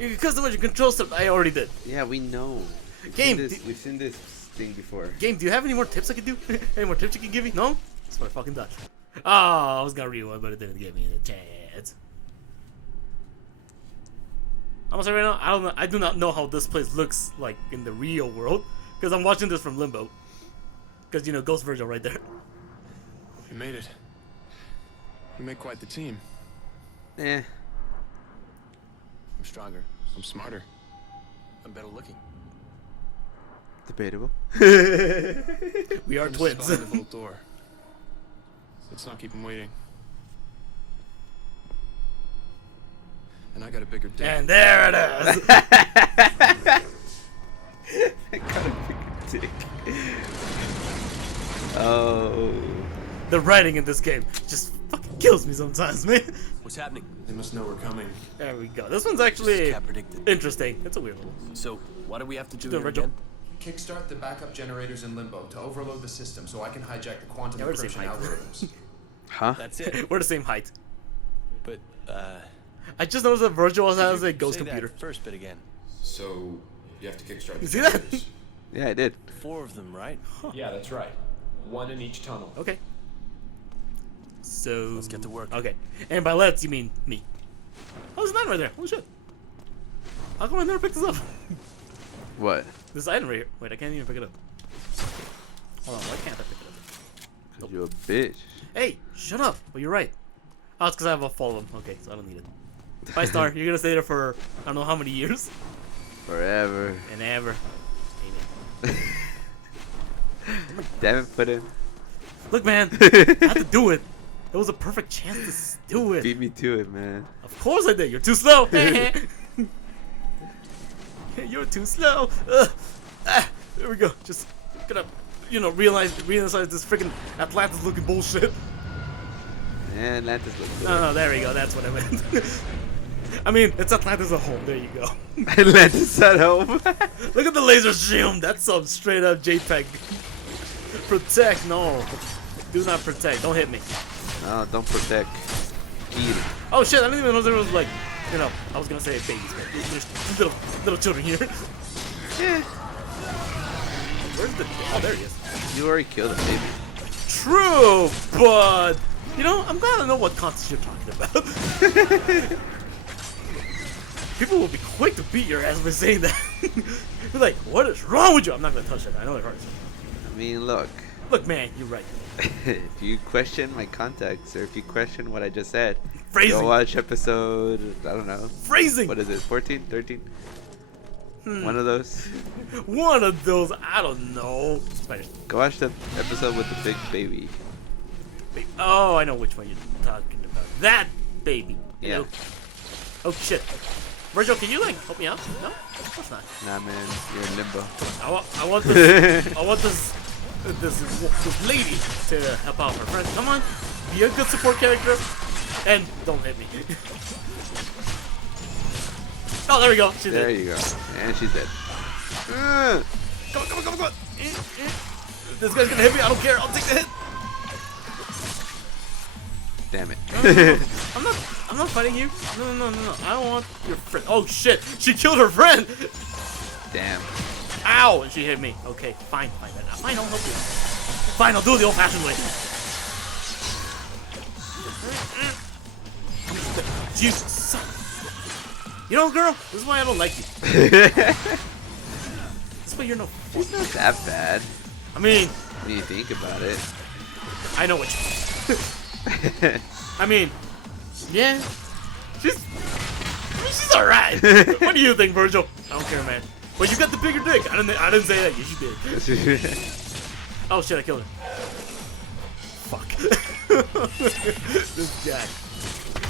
You can customize your control stuff. I already did. Yeah, we know. We've seen this thing before. Game, do you have any more tips I could do? Any more tips you can give me? No? That's what I fucking done. Oh, I was gonna rewind, but it didn't give me a chance. I'm gonna say right now, I do not know how this place looks like in the real world, because I'm watching this from Limbo. Because, you know, Ghost Virgil right there. We made it. We made quite the team. Eh. I'm stronger. I'm smarter. I'm better looking. Debatable. We are twins. The vault door. Let's not keep him waiting. And I got a bigger dick. And there it is. I got a bigger dick. Oh. The writing in this game just fucking kills me sometimes, man. What's happening? They must know we're coming. There we go. This one's actually Cat predicted. interesting. It's a weird one. So, what do we have to do Doing here Virgil. again? Kickstart the backup generators in Limbo to overload the system so I can hijack the quantum Yeah, we're the same encryption height. algorithms. Huh? That's it. We're the same height. But, I just noticed that Virgil also has a could ghost say that computer. first bit again. So, you have to kickstart You the see that? generators. Yeah, I did. 4 of them, right? Yeah, that's right. One in each tunnel. Okay. So Let's get to work. Okay. And by let's, you mean me. Oh, there's a 9 right there. Holy shit. How come I never picked this up? What? This item right here. Wait, I can't even pick it up. Hold on, why can't I pick it up? 'Cause you're a bitch. Hey, shut up. But you're right. Oh, it's because I have a fall of them. Okay, so I don't need it. Bye, Star. You're gonna stay there for I don't know how many years. Forever. And ever. Amen. Damn it, put in. Look, man. I had to do it. It was a perfect chance to do it. Beat me to it, man. Of course I did. You're too slow. You're too slow. There we go. Just gonna, you know, realize this freaking Atlantis looking bullshit. Yeah, Atlantis looks good. No, there we go. That's what I meant. I mean, it's Atlantis at home. There you go. Atlantis at home. Look at the laser shield. That's some straight up JPEG. Protect, no. Do not protect. Don't hit me. No, don't protect. Eat it. Oh shit! I didn't even know there was like, you know, I was gonna say babies, but there's little children here. Yeah. Where's the? Oh, there he is. You already killed him, baby. True, but you know, I'm glad to know what content you're talking about. People will be quick to beat your ass by saying that. They're like, "What is wrong with you?" I'm not gonna touch it. I know it hurts. I mean, look. Look, man, you're right. If you question my context, or if you question what I just said, Phrasing. go watch episode, I don't know. Phrasing. What is it, 14, 13? One of those. One of those. I don't know. Spiders. Go watch the episode with the big baby. Oh, I know which one you're talking about. That baby. You Yeah. know? Oh shit. Virgil, can you like help me out? No, of course not. Nah, man, you're in limbo. I want this. I want this lady to help out her friend. Come on, be a good support character, and don't hit me. Oh, there we go. She's There dead. you go. And she's dead. Come on. This guy's gonna hit me. I don't care. I'll take the hit. Damn it. I'm not fighting you. No. I don't want your friend. Oh shit! She killed her friend. Damn. Ow! And she hit me. Okay, fine. Fine, I'll help you. Fine, I'll do it the old-fashioned way. You suck. You know, girl, this is why I don't like you. This is why you're no. It's not that bad I mean, when you think about it. I know what you. I mean, yeah. She's alright. What do you think, Virgil? I don't care, man. But you got the bigger dick. I didn't say that. Yes, you did. Oh shit! I killed her. Fuck. This guy.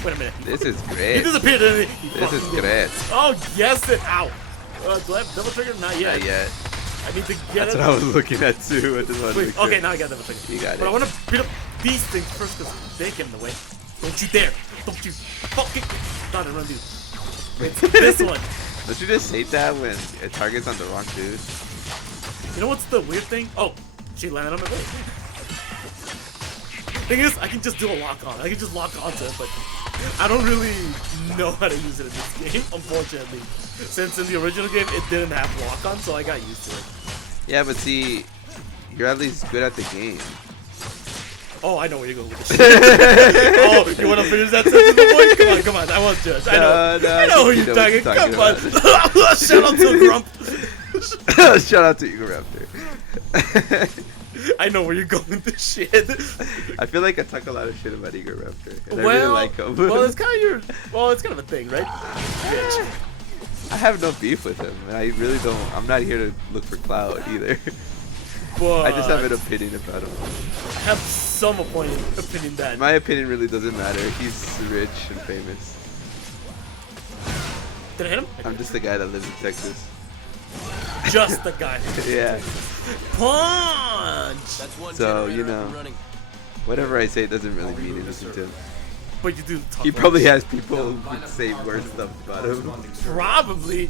Wait a minute. This is He great. disappeared, didn't he? This is great. Oh yes, it. Ow. Do I have double trigger? Not yet. Not yet. I need to get That's it. what I was looking at too. I just wanted to Wait, make sure. okay, now I got double trigger. You got But it. I want to beat up these things first because they get in the way. Don't you dare! Don't you fucking thought I'd run you. It's this one. Don't you just say that when it targets on the wrong dude? You know what's the weird thing? Oh, she landed on my way. Thing is, I can just do a lock on. I can just lock onto it, but I don't really know how to use it in this game, unfortunately. Since in the original game it didn't have lock-on, so I got used to it. Yeah, but see, you're at least good at the game. Oh, I know where you're going with this shit. Oh, you want to finish that sentence, boy? Come on, I won't judge. I know. No, I know who you're talking. Come on. Shout out to Grump. Shout out to Eagle Raptor. I know where you're going with this shit. I feel like I talk a lot of shit about Eagle Raptor. And I Well, really like him. well, it's kind of it's kind of a thing, right? Bitch. I have no beef with him, and I really don't. I'm not here to look for clout either. But I just have an opinion about him. I have some opinion that. My opinion really doesn't matter. He's rich and famous. Did I hit him? I'm just the guy that lives in Texas. Just the guy. Yeah. Punch! That's one So, generator you up know. and running. Whatever I say doesn't really mean anything to him. But you do talk He about probably it. has people who would say worse stuff about him. Probably.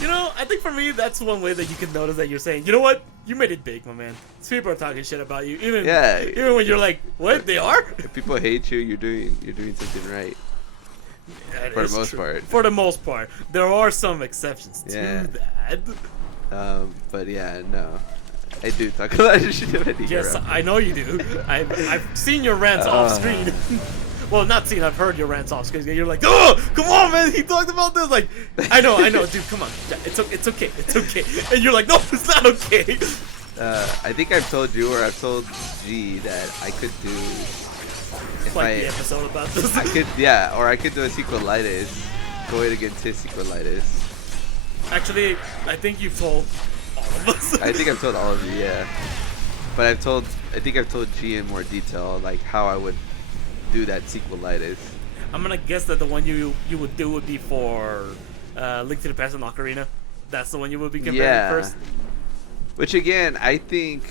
You know, I think for me, that's one way that you can notice that you're saying, you know what? You made it big, my man. People are talking shit about you. Even when you're like, what? They are? If people hate you, you're doing something right. That For the is most true. part. For the most part. There are some exceptions Yeah. to that. But yeah, no. I do talk a lot of shit about Eagle Yes, Raptor. I know you do. I've seen your rants off screen. Well, not seen, I've heard your rants off screen. You're like, oh, come on, man, he talked about this. Like, I know, dude, come on. It's okay. And you're like, no, it's not okay. I think I've told you or I've told G that I could do if Like the episode about this. I could or I could do a sequelitis going against his sequelitis. Actually, I think you've told all of us. I think I've told all of you, yeah. But I think I've told G in more detail like how I would do that sequelitis. I'm gonna guess that the one you would do would be for Link to the Past and Ocarina. That's the one you would be comparing first. Which again, I think,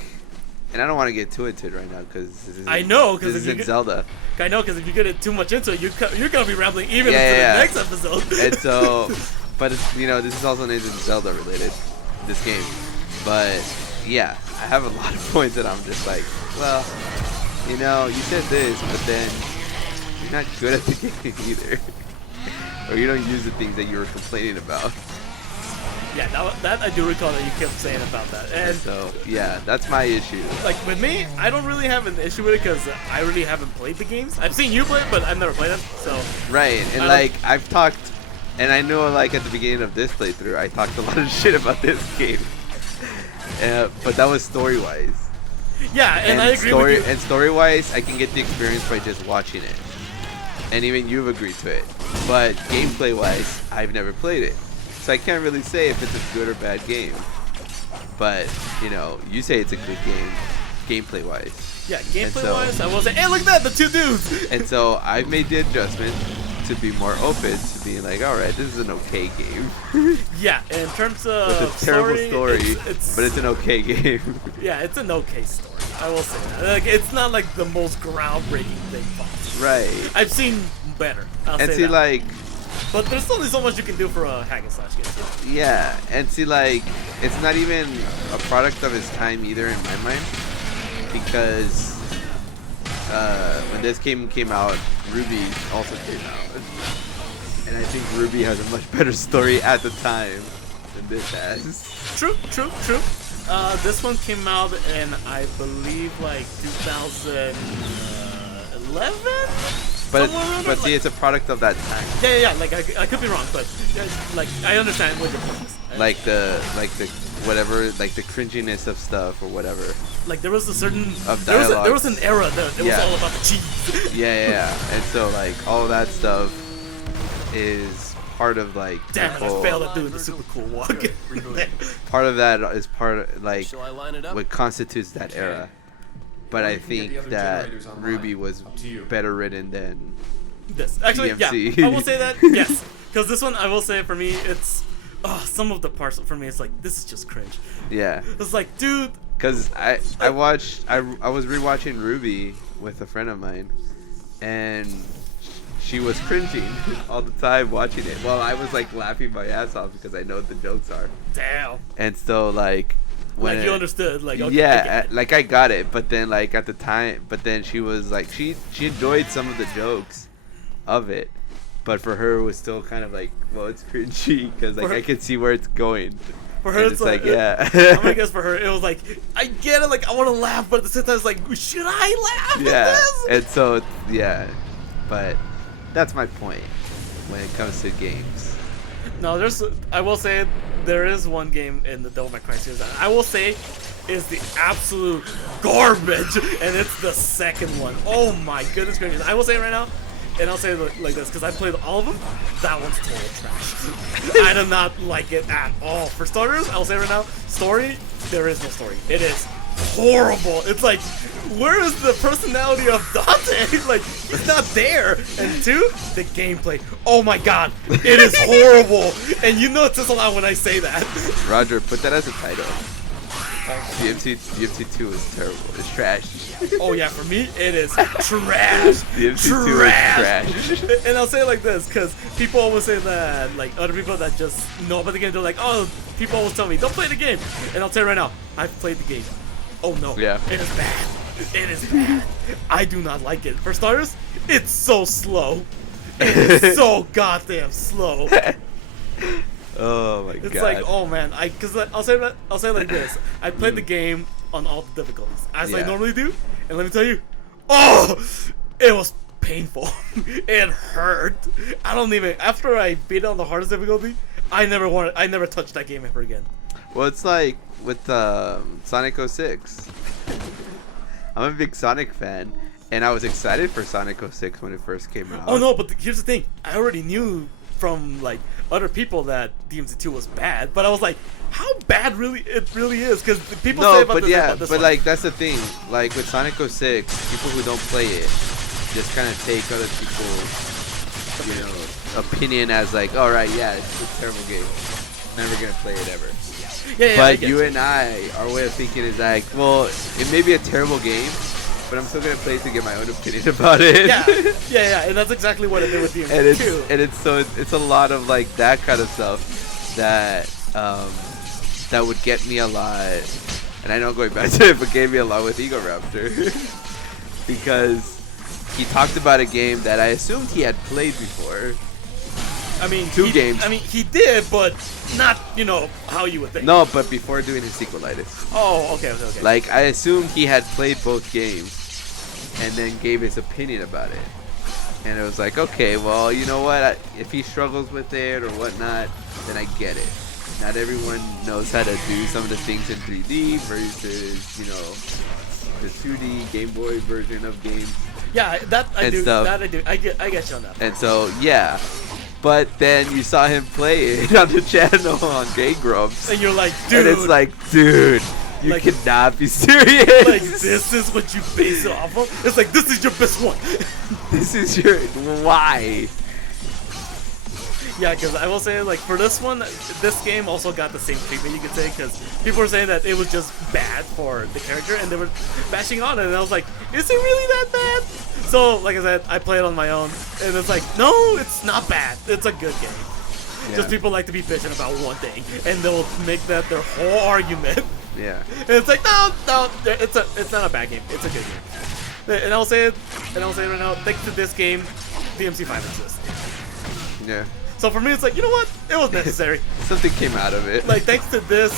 and I don't want to get too into it right now because I know, this because isn't Zelda. I know, because if you get too much into it, you're gonna be rambling even Yeah, into yeah. the next episode. And so, but it's, this is also isn't Zelda related, this game. But yeah, I have a lot of points that I'm just like, well, you said this, but then you're not good at the game either, or you don't use the things that you were complaining about. Yeah, that I do recall that you kept saying about that. And So yeah, that's my issue. like with me, I don't really have an issue with it because I really haven't played the games. I've seen you play it, but I've never played them. So Right, and like I've talked, and I know like at the beginning of this playthrough, I talked a lot of shit about this game. But that was story-wise. yeah, and I agree with you. And story-wise, I can get the experience by just watching it, and even you've agreed to it. But gameplay-wise, I've never played it, so I can't really say if it's a good or bad game. But you say it's a good game, gameplay-wise. Yeah, gameplay-wise, I will say, hey, look at that, the two dudes. And so I've made the adjustment to be more open to being like, all right, this is an okay game. Yeah, in terms of It's a terrible story, it's but it's an okay game. yeah, it's an okay story. I will say that. Like, it's not like the most groundbreaking thing possible. Right. I've seen better. I'll And say see, that. like, But there's only so much you can do for a hack and slash game. Too. yeah, and see, like, it's not even a product of its time either in my mind, because when this game came out, Ruby also came out, and I think Ruby has a much better story at the time than this has. True. This one came out in, I believe, like 2011. But see, it's a product of that time. Yeah. Like I could be wrong, but like I understand what your point is. Like the whatever, like the cringiness of stuff or whatever. Like there was a certain Of there was an era that it was Yeah. all about the cheese. Yeah. And so like all of that stuff is part of like Damn it, the I whole, failed at doing the super cool walk. part of that is part of like Shall I line it up? what constitutes that era. But I You can get the think other that generators online. Ruby was Up to you. better written than This actually, DmC. yeah, I will say that yes, because this one I will say for me it's some of the parts for me it's like this is just cringe. yeah. It's like, dude, Cause I was rewatching Ruby with a friend of mine, and she was cringing all the time watching it. Well, I was like laughing my ass off because I know what the jokes are, damn, and so like when like you understood, like okay, I yeah, get it. like I got it, but then like at the time, but then she was like she enjoyed some of the jokes, of it. But for her, it was still kind of like, well, it's cringy because like For her- I can see where it's going. For her, And it's like, like, yeah. I'm gonna guess for her, it was like, I get it, like, I want to laugh, but at the same time, it's like, should I laugh Yeah, at this? and so yeah, but that's my point when it comes to games. No, I will say, there is one game in the Devil May Cry series that I will say is the absolute garbage, and it's the second one. Oh my goodness gracious. I will say it right now, and I'll say it like this, because I played all of them, that one's total trash. I do not like it at all. For starters, I'll say it right now, story, there is no story. It is horrible. It's like, where is the personality of Dante? Like, he's not there. And two, the gameplay. Oh my god, it is horrible. And you know it's just a lot when I say that. Roger, put that as a title. DmC 2 is terrible. It's trash. Oh yeah, for me, it is trash. DmC 2 is trash. And I'll say it like this, because people always say that, like, other people that just know about the game, they're like, oh, people always tell me, don't play the game. And I'll tell you right now, I've played the game. Oh no, Yeah. it is bad. It is bad. I do not like it. For starters, it's so slow. It is so goddamn slow. Oh my god. It's like, oh man, because I'll say it like this. I played the game on all the difficulties, as I Yeah. normally do, and let me tell you, oh, it was painful. It hurt. I don't even. After I beat it on the hardest difficulty, I never touched that game ever again. Well, it's like with Sonic 06. I'm a big Sonic fan, and I was excited for Sonic 06 when it first came out. Oh no, but here's the thing. I already knew from like other people that DmC 2 was bad, but I was like, how bad it really is? Because people say No, about but this, yeah, about this but one. like that's the thing. Like with Sonic 06, people who don't play it just kind of take other people's, you know, opinion as like, all right, yeah, it's a terrible game. Never gonna play it ever. yeah, I But get you and I, our way of thinking is like, well, it may be a terrible game, but I'm still gonna play it to get my own opinion about it. yeah, and that's exactly what I did with DmC and it's 2. and it's a lot of like that kind of stuff that that would get me a lot. And I know going back to it, but gave me a lot with Ego Raptor because he talked about a game that I assumed he had played before. I mean, Two games. I mean, he did, but not, you know, how you would think. No, but before doing his sequelitis. Oh, okay. Like, I assumed he had played both games and then gave his opinion about it. And it was like, okay, well, you know what? If he struggles with it or whatnot, then I get it. Not everyone knows how to do some of the things in 3D versus, you know, the 2D Game Boy version of games. Yeah, that I And do. stuff. That I do. I get you on that. And so, yeah. But then you saw him play it on the channel on Game Grumps. And you're like, dude. And it's like, dude, you Like- cannot be serious. like, this is what you base it off of? It's like, this is your best one. This is your why? Yeah, because I will say, like, for this one, this game also got the same treatment, you could say, because people were saying that it was just bad for the character, and they were bashing on it, and I was like, is it really that bad? So, like I said, I played on my own, and it's like, no, it's not bad. It's a good game. Just people like to be bitching about one thing, and they'll make that their whole argument. Yeah. And it's like, no, it's not a bad game. It's a good game. And I'll say it right now. Thanks to this game, DmC 5 exists. Yeah. So for me, it's like, you know what? It was necessary. Something came out of it. Like, thanks to this,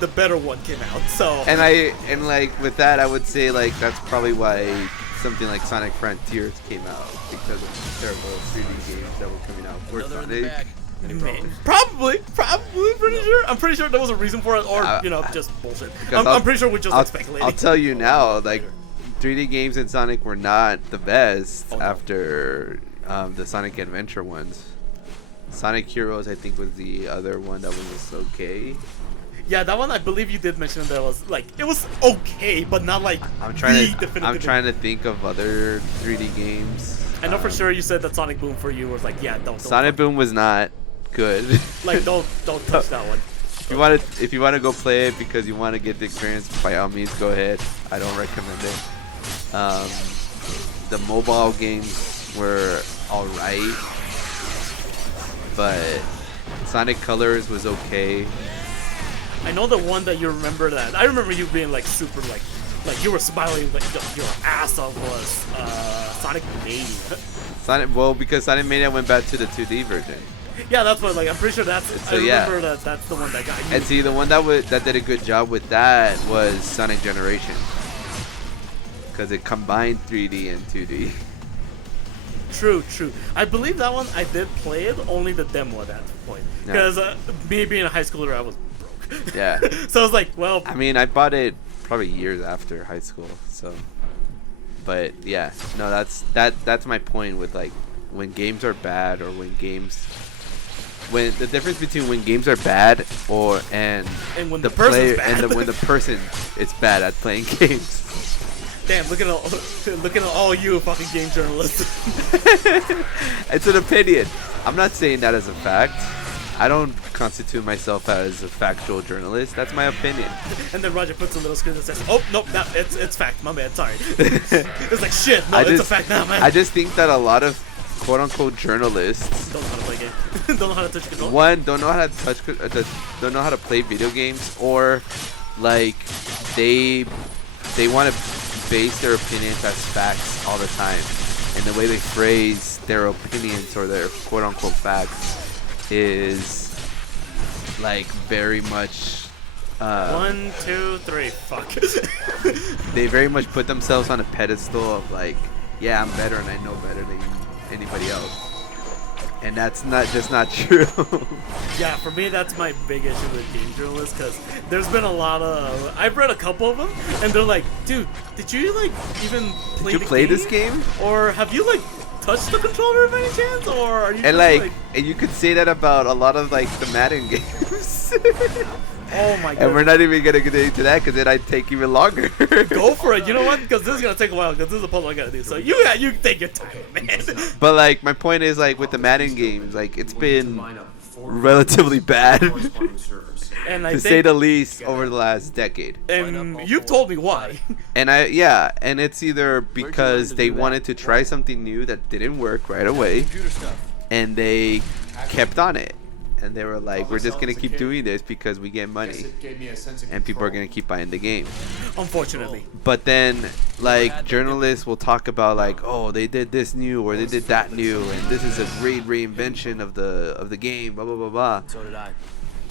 the better one came out. So. And like with that, I would say like that's probably why something like Sonic Frontiers came out, because of the terrible 3D games that were coming out for Another in the Sonic. bag. Any Man, problems? probably, pretty sure. I'm pretty sure there was a reason for it, or you know, just bullshit. I'm pretty sure we're just like speculating. I'll tell you now, like 3D games in Sonic were not the best Oh, no. after the Sonic Adventure ones. Sonic Heroes, I think, was the other one that was okay. Yeah, that one I believe you did mention that was like it was okay, but not like I'm trying the to definitive. think of other 3D games. I know for sure you said that Sonic Boom for you was like, yeah, don't Sonic Boom was not good. like don't touch that one. If you want to go play it because you want to get the experience, by all means go ahead. I don't recommend it. The mobile games were alright, but Sonic Colors was okay. I know the one that you remember that. I remember you being like super like you were smiling like your ass off was Sonic Mania. Because Sonic Mania went back to the 2D version. Yeah, that's what. Like, I'm pretty sure that's. So, I yeah. remember that's the one that got you. And see, the one that did a good job with that was Sonic Generations, because it combined 3D and 2D. True. I believe that one I did play it, only the demo at that point. No. Because me being a high schooler, I was broke. Yeah. So I was like, well. I mean, I bought it probably years after high school, so. But yeah, no, that's my point with like when games are bad or when the difference between when games are bad and when the the person's player bad. and when the person is bad at playing games. Damn, look at all you fucking game journalists. It's an opinion. I'm not saying that as a fact. I don't constitute myself as a factual journalist. That's my opinion. And then Roger puts a little screen that says, "Oh nope, no, it's fact, my man. Sorry." It's like shit. No, it's a fact now, man. I just think that a lot of quote unquote journalists Don't know how to play game. Don't know how to touch the controller. one don't know how to don't know how to play video games, or like they want to base their opinions as facts all the time, and the way they phrase their opinions or their quote unquote facts is like very much 1, 2, 3. Fuck. they very much put themselves on a pedestal of like, yeah, I'm better and I know better than anybody else, and that's not true. Yeah, for me, that's my big issue with game journalists, because there's been a lot of. I've read a couple of them, and they're like, dude, did you like even play Did you play this game? Or have you like touched the controller by any chance? Or are you And just, like, and you could say that about a lot of like the Madden games. oh my god. And we're not even gonna get into that because then I'd take even longer. Go for it. You know what? Because this is gonna take a while. Because this is a puzzle I gotta do. So you take your time, man. But like, my point is like with the Madden games, like it's been relatively bad, And I to think, say the least, over the last decade. and you've told me why. And and it's either because they wanted to try something new that didn't work right away, Computer stuff. and they kept on it, and they were like, we're just gonna keep doing this because we get money, and people are gonna keep buying the game. Unfortunately. But then, like, journalists will talk about like, oh, they did this new or they did that new, and this is a great reinvention of the game, blah blah blah blah. So did I.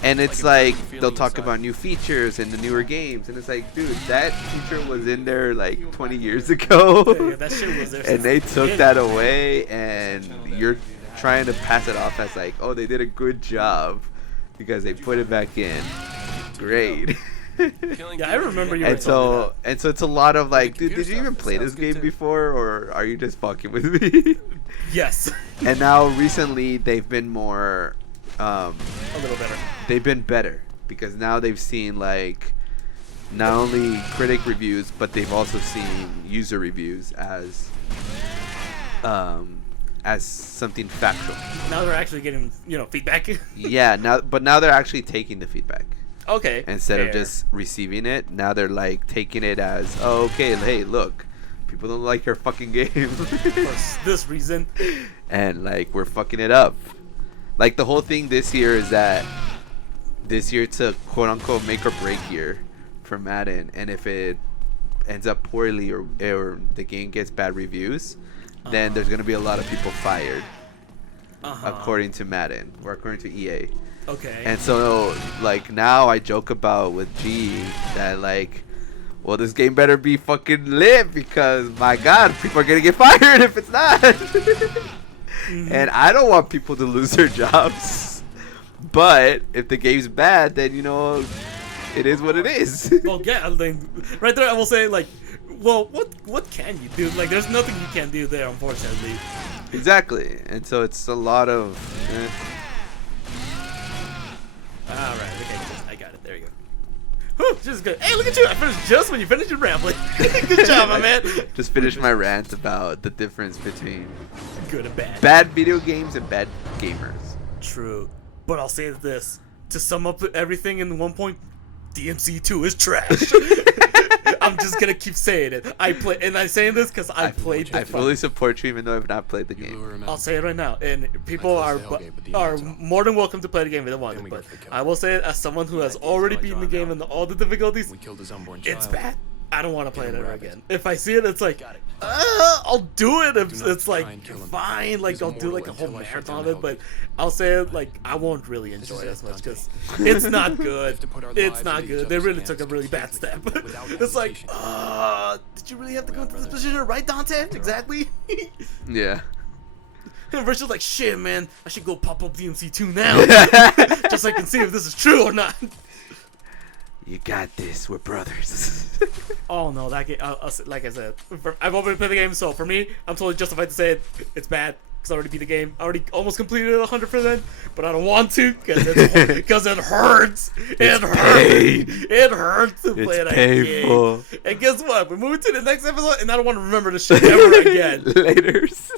And it's like they'll talk about new features and the newer games, and it's like, dude, that feature was in there like 20 years ago, Yeah, that shit was there and since they the took beginning. that away, and you're trying to pass it off as like, oh, they did a good job because they put it back in. Great. Yeah, I remember you were And so it's a lot of like, dude, did you even play this game before, or are you just fucking with me? Yes. And now recently they've been more A little better. they've been better because now they've seen like not only critic reviews, but they've also seen user reviews as something factual. Now they're actually getting, feedback. Yeah, now they're actually taking the feedback Okay. instead of fair. just receiving it. Now they're like taking it as, oh, okay, hey, look, people don't like your fucking game, For this reason. and like we're fucking it up. Like the whole thing this year is that this year it's a quote unquote make or break year for Madden, and if it ends up poorly or the game gets bad reviews, then there's gonna be a lot of people fired, according to Madden or according to EA. Okay. And so like now I joke about with G that like, well, this game better be fucking lit because my god, people are gonna get fired if it's not. And I don't want people to lose their jobs, but if the game's bad, then it is what it is. Well, yeah, right there I will say, like, well, what can you do? Like, there's nothing you can do there, unfortunately. Exactly. And so it's a lot of Alright, okay, I got it. There you go. Whew, this is good. Hey, look at you! I finished just when you finished your rambling. Good job, my man. just finished my rant about the difference between Good and bad. bad video games and bad gamers. True. But I'll say this. To sum up everything in one point, DmC 2 is trash. I'm just gonna keep saying it. I'm saying this because I played the I fully support you even though I've not played the game. I'll say it right now, and people I are closed the tailgate, but the are end's off. more than welcome to play the game if they want Then it. we go But for the kill. I will say it as someone who has already beaten the game and all the difficulties. We killed his unborn It's child. bad. I don't want to play it Damn ever rabbit. again. If I see it, it's like, Got it. I'll do it. If Do not it's try like and kill him. fine, like He's I'll do like a immortal whole until I shut marathon down of it, but Hellgate. I'll say it like I won't really enjoy is it it, as much Dante. because it's not good. have to put our It's lives not into good. each They other's really hands took a really bad quickly, step. without It's like, hesitation. did you really have to go into this brothers. position, right, Dante? Exactly. Yeah. And Rachel's like, shit, man, I should go pop up DmC 2 now, just so I can see if this is true or not. You got this. We're brothers. Oh no, that game. Like I said, I've already played the game, so for me, I'm totally justified to say it's bad because I already beat the game. I already almost completed it 100%, but I don't want to because it hurts. It hurts. pain. It hurts to play It's that painful. game. And guess what? We're moving to the next episode, and I don't want to remember this shit ever again. Laters.